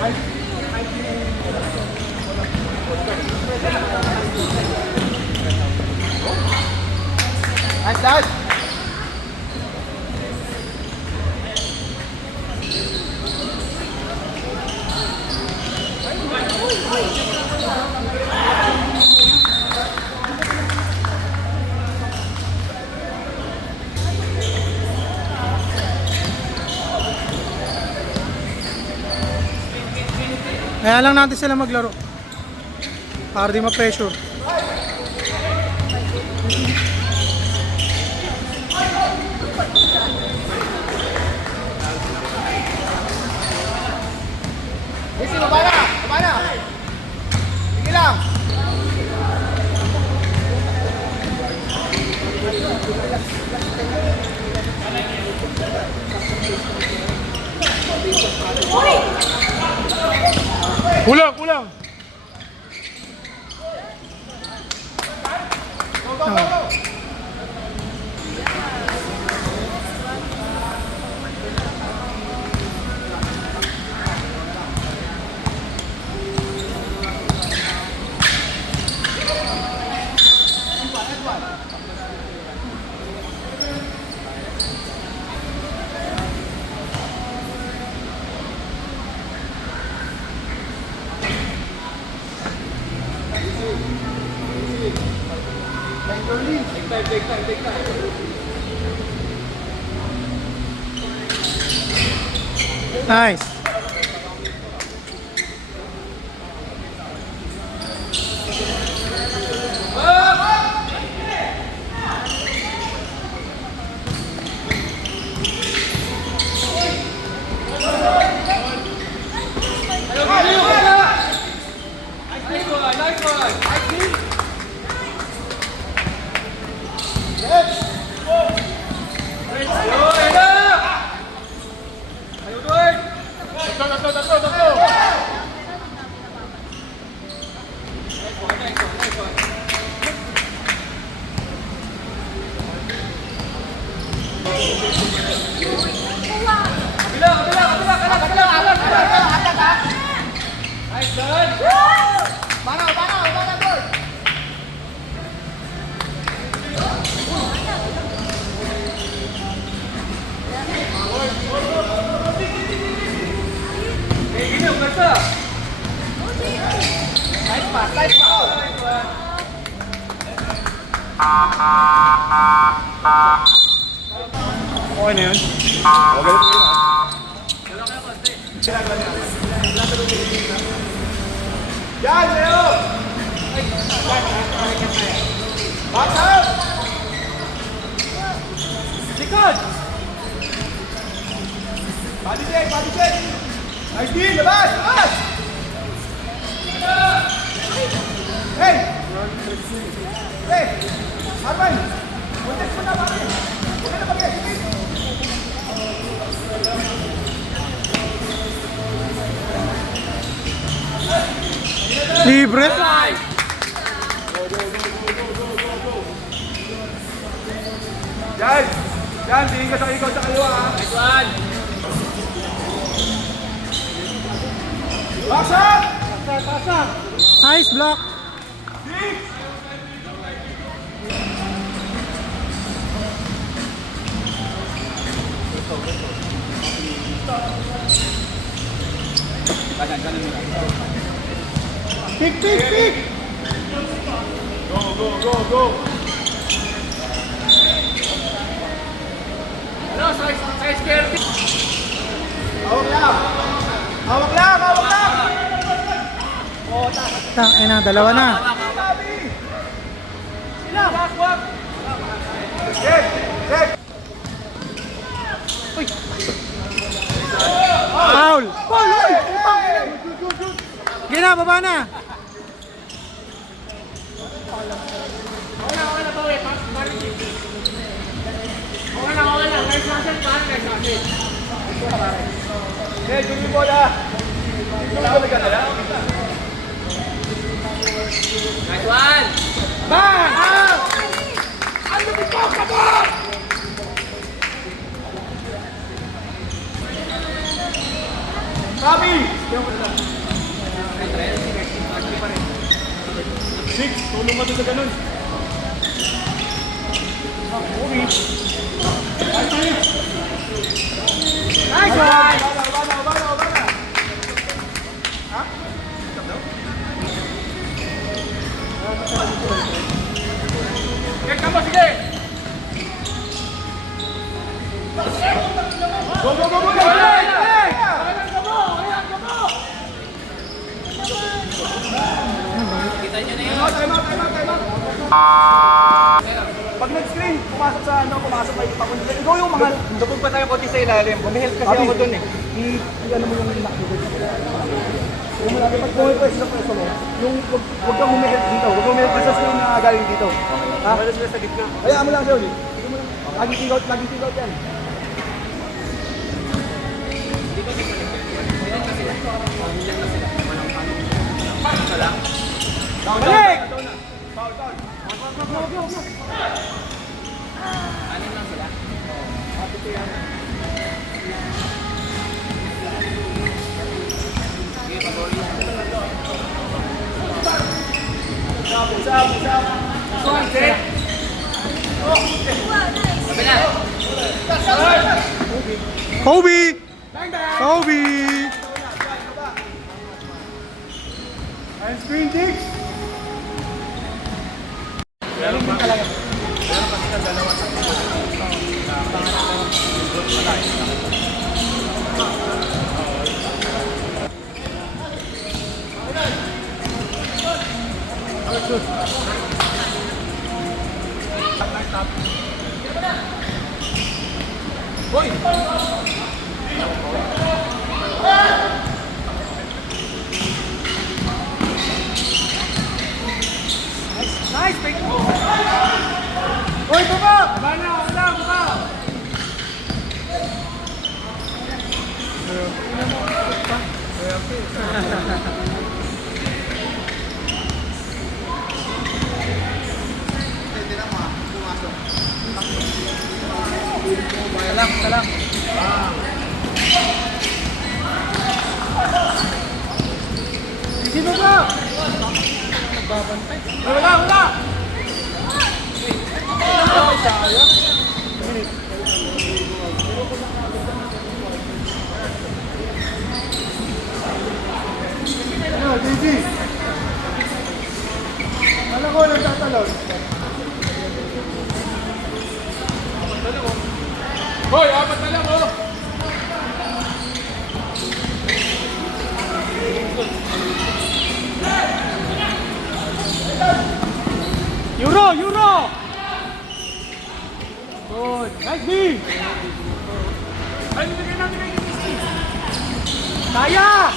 Nice, dad. Kaya lang natin sila maglaro para di ma-pressure. Messi, baba na! Baba na! Sige lang! Kulang, kulang. Take time. Nice. Okay na yun? Okay na yun. Yan, Leo! Back up! Likod! Body check! Nice deal! Labas! Labas! Hey! Hey! Arman! Context mo na, pare! Huwag ka na mag-estimate! Libre. Yan, tingin ka sa ikaw sa kaliwa, ha? Nice one! Box up! Nice block. Pick! Go! Ano, size care. Hawak lang! Ayun na, dalawa na. Foul! Gina, baba na. Hey, good boy, ah. Nice one! Bang! Copy! 6, tulong ka doon sa ganun. Okay. Nice one! Ubana. Ha? Okay, come on, sige! Go! Time out. Pag nag-screen, pumasok kayo papunta. Ikaw yung mga... Dupog pa tayo konti sa ilalim. Bumihil kasi ako doon eh. Ano mo yung lock dito? Kung malaki pag pumipwesto mo, yung huwag kang humihil dito. Huwag kang humihil sa screen na galing dito. Ha? Wala sila sa gitna. Hayaan mo lang siya ulit. Laging take out yan. Balik! Kobe! Kobe! And screen kicks. Nice, thank you. Hoy, baba! Baba! Salam. Sino ba? Nagbabantay. Wala! Ano, JG? Alam ko, nagtatalon. Hoy, apat na lang, oh! Euro! Good. Nice B! Ay, nilagay natin kayo yung Misty. Kaya!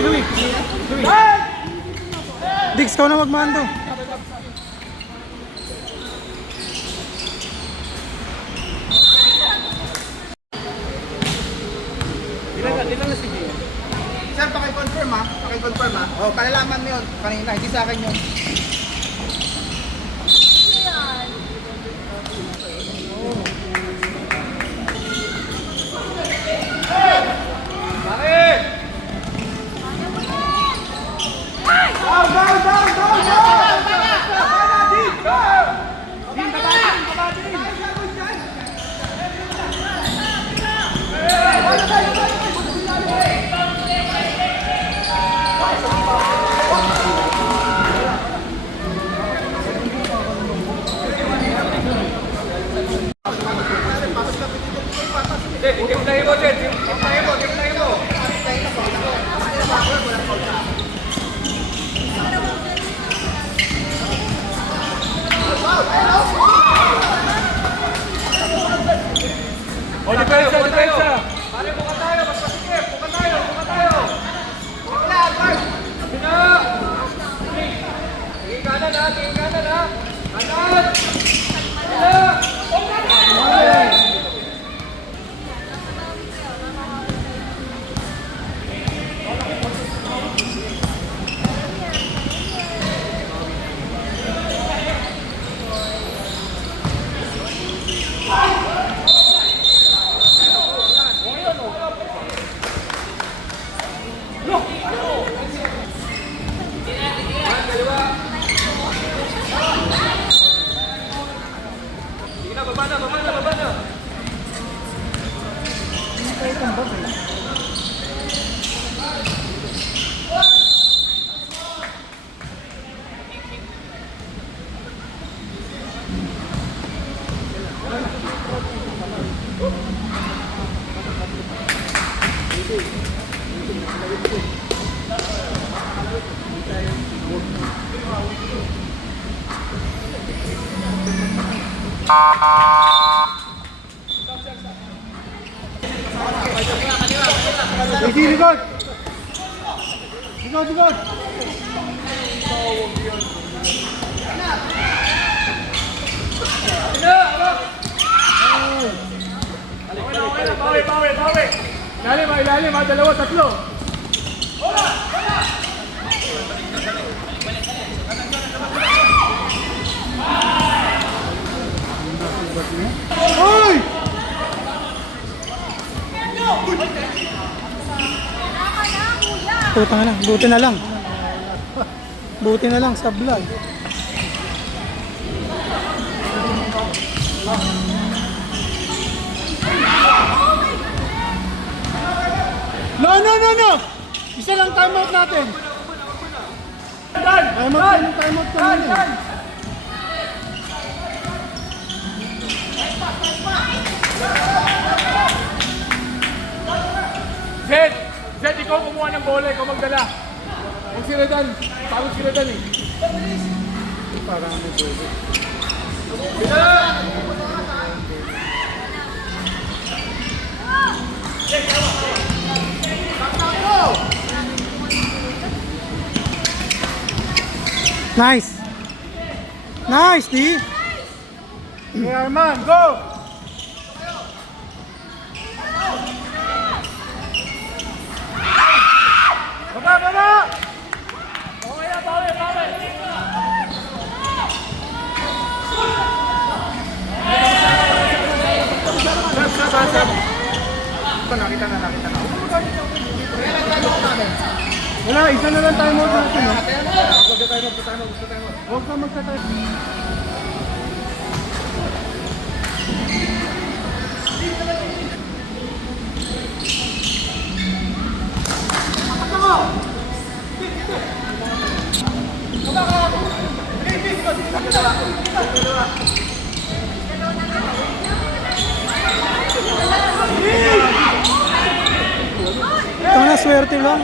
Louis! Dix, ikaw na magmando. Ilan na sige? Sir, pakiconfirm ha. Oh, kalalaman mo yun. Kanina, hindi sa akin yun. Bakit? O, depensa! Pare, buka tayo. Mas masikip. Buka tayo. Wala, Mark. Sabi na. Tingin kanan ha. Kanan. Easy, likod! Likod, likod! Bawi. Ilalim, dalawa, tatlo. Hoy! Puta na lang, buti na lang. Buti na lang, sablay. No! Isa lang timeout natin. Timeout kanina. Zed, ikaw kumuha ng bola, ikaw magdala. Huwag si Redan. Pagod si Redan eh. Parang may bola. Nice, D. Yeah, man, go! Baba! Bawi! Nakita na. Wala, isa na lang timeout natin. No? Timeout. Huwag ka magta-time. Ito na, swerte lang.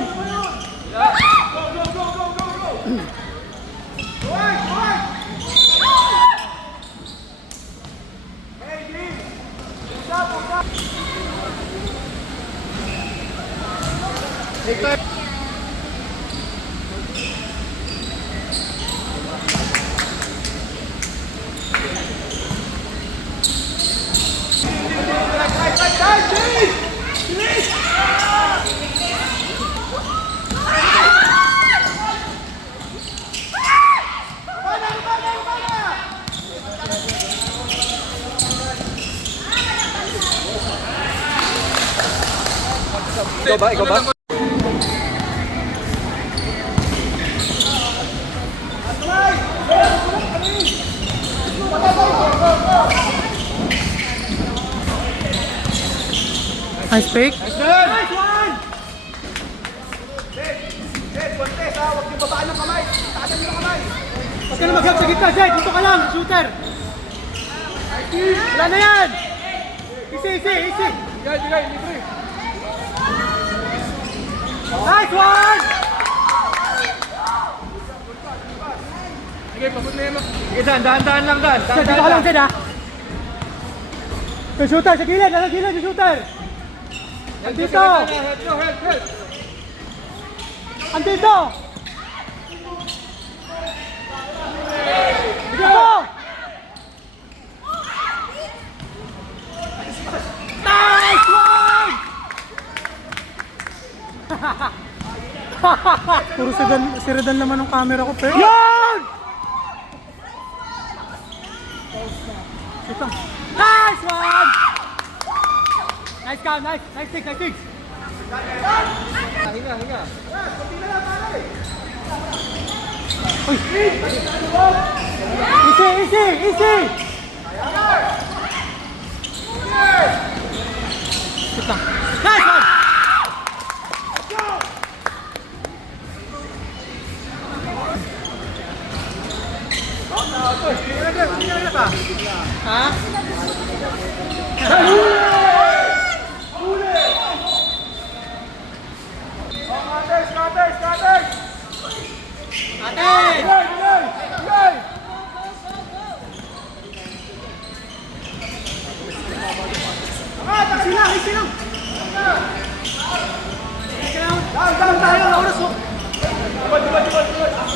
Ikaw ba? Nice pick. Nice one! Zed, Fuentes ha, huwag yung babaan ng kamay. Taasan yung kamay. Huwag ka na mag-help sa gitna, Zed. Dito ka lang, shooter. Wala na yan. Easy. Bigay, libre. Nice one! Sige, pabot na yan. Sige, dahan lang, Dan. Zed, dito ka lang, Zed, ha? Yung shooter, sa gilid. Nasa gilid yung shooter. Andito! Help! Andito! Dito! Nice one! Puro si Redan naman ng camera ko, pero... Yun! Ito. Nice one! Nice count, nice six. Hinga. Uy! Easy! Ito. Nice one! Ha? Cutters! Ate!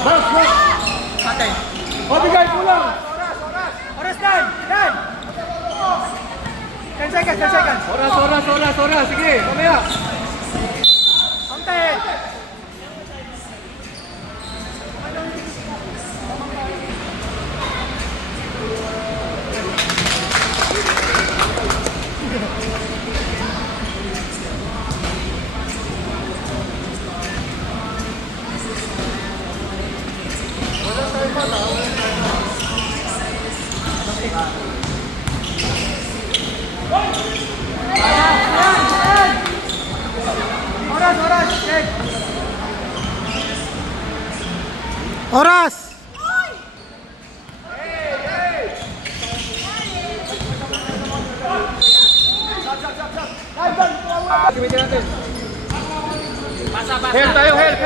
Bounce, bounce. Patay. O, bigay, kulang. Oras Dan! Dan! 10 seconds, 10 seconds. Oras. Sige, mamaya. Counted. Oras, check. Oras! Gamitin natin. Help tayo, help.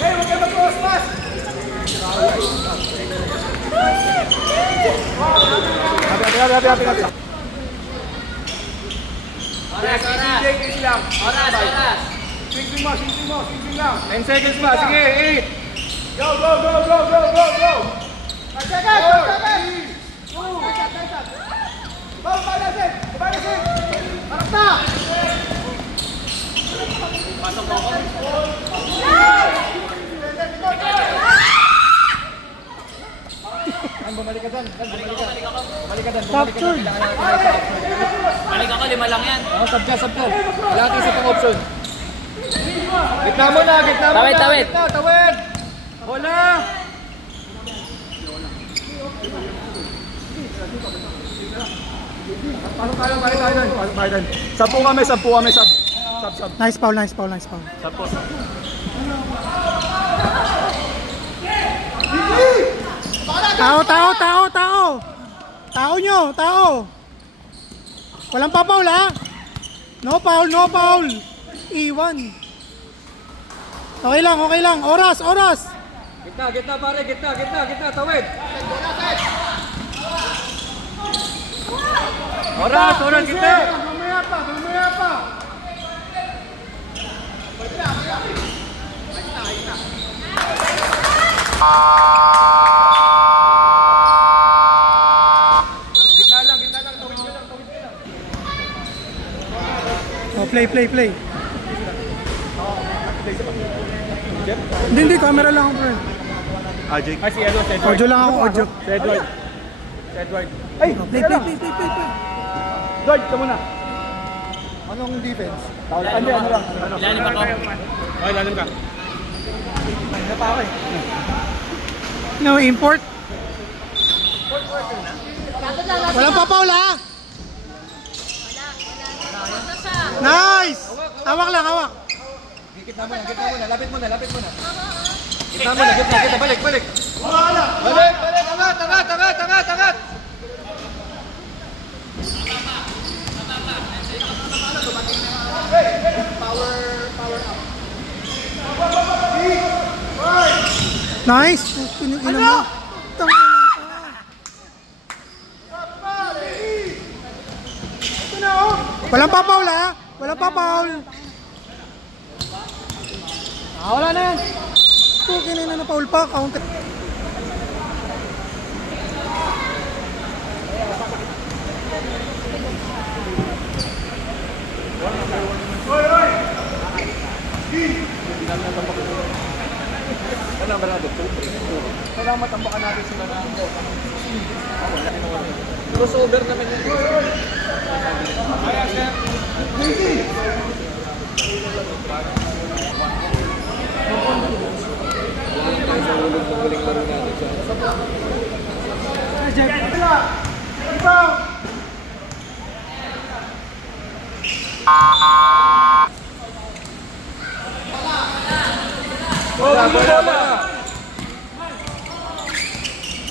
Hey, huwag kayo mag-cross-pass! Happy. Swing lang. Swing lang. 10 seconds pa, sige, 8. Go. 5 seconds! 5 seconds! Balik! Harap na! Captured! Balik ako, 5 lang yan. Sab ka. Wala natin isa pang option. Gitna mo na. Tawid. Tawid. Bola. Pasok tayo, balik tayo. Sampu kami, sub. Nice foul. Tao! Tao nyo! Walang pa-foul ha! No foul! Iwan! Okay lang! Oras! Gitna pare. Gitna. Tawid. Oras, gitna. Mamaya pa! Gitna lang. Tawid ka lang. Oh, play. Hindi, camera lang ako, bro. Ay, si Edward. Audio lang ako, audio. Si Edward. Ay, Play. George, ka muna. Anong defense? Ano lang? Ilalim ako. Okay, lalim ka. Ano pa ako eh? No, import. Walang pa-foul ha! Nice! Hawak lang. Gitna mo na. Lapit mo na. Gitna mo na. Balik. Balik. Angat. Nice! Ina mo. Tangina ka. Walang pa-foul ha! Wala na yan. Pukin na foul pa. Counter. Kailangan matambakan natin sila na ang Crossover naman yun. Bola.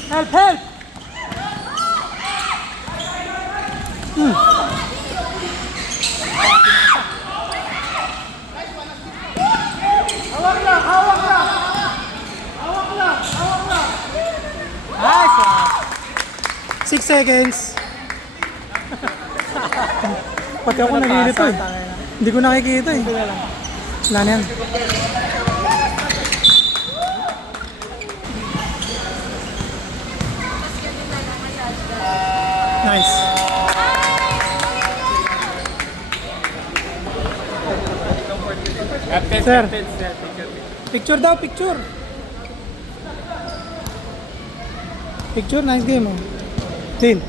Help! Hawak lang. Nice! 6 seconds. Pati ako nagilito eh. Hindi ko nakikita eh. Wala na yan. Nice. Captain, Sir. captain, sir. Picture daw, picture. Picture, nice game oh. Clean.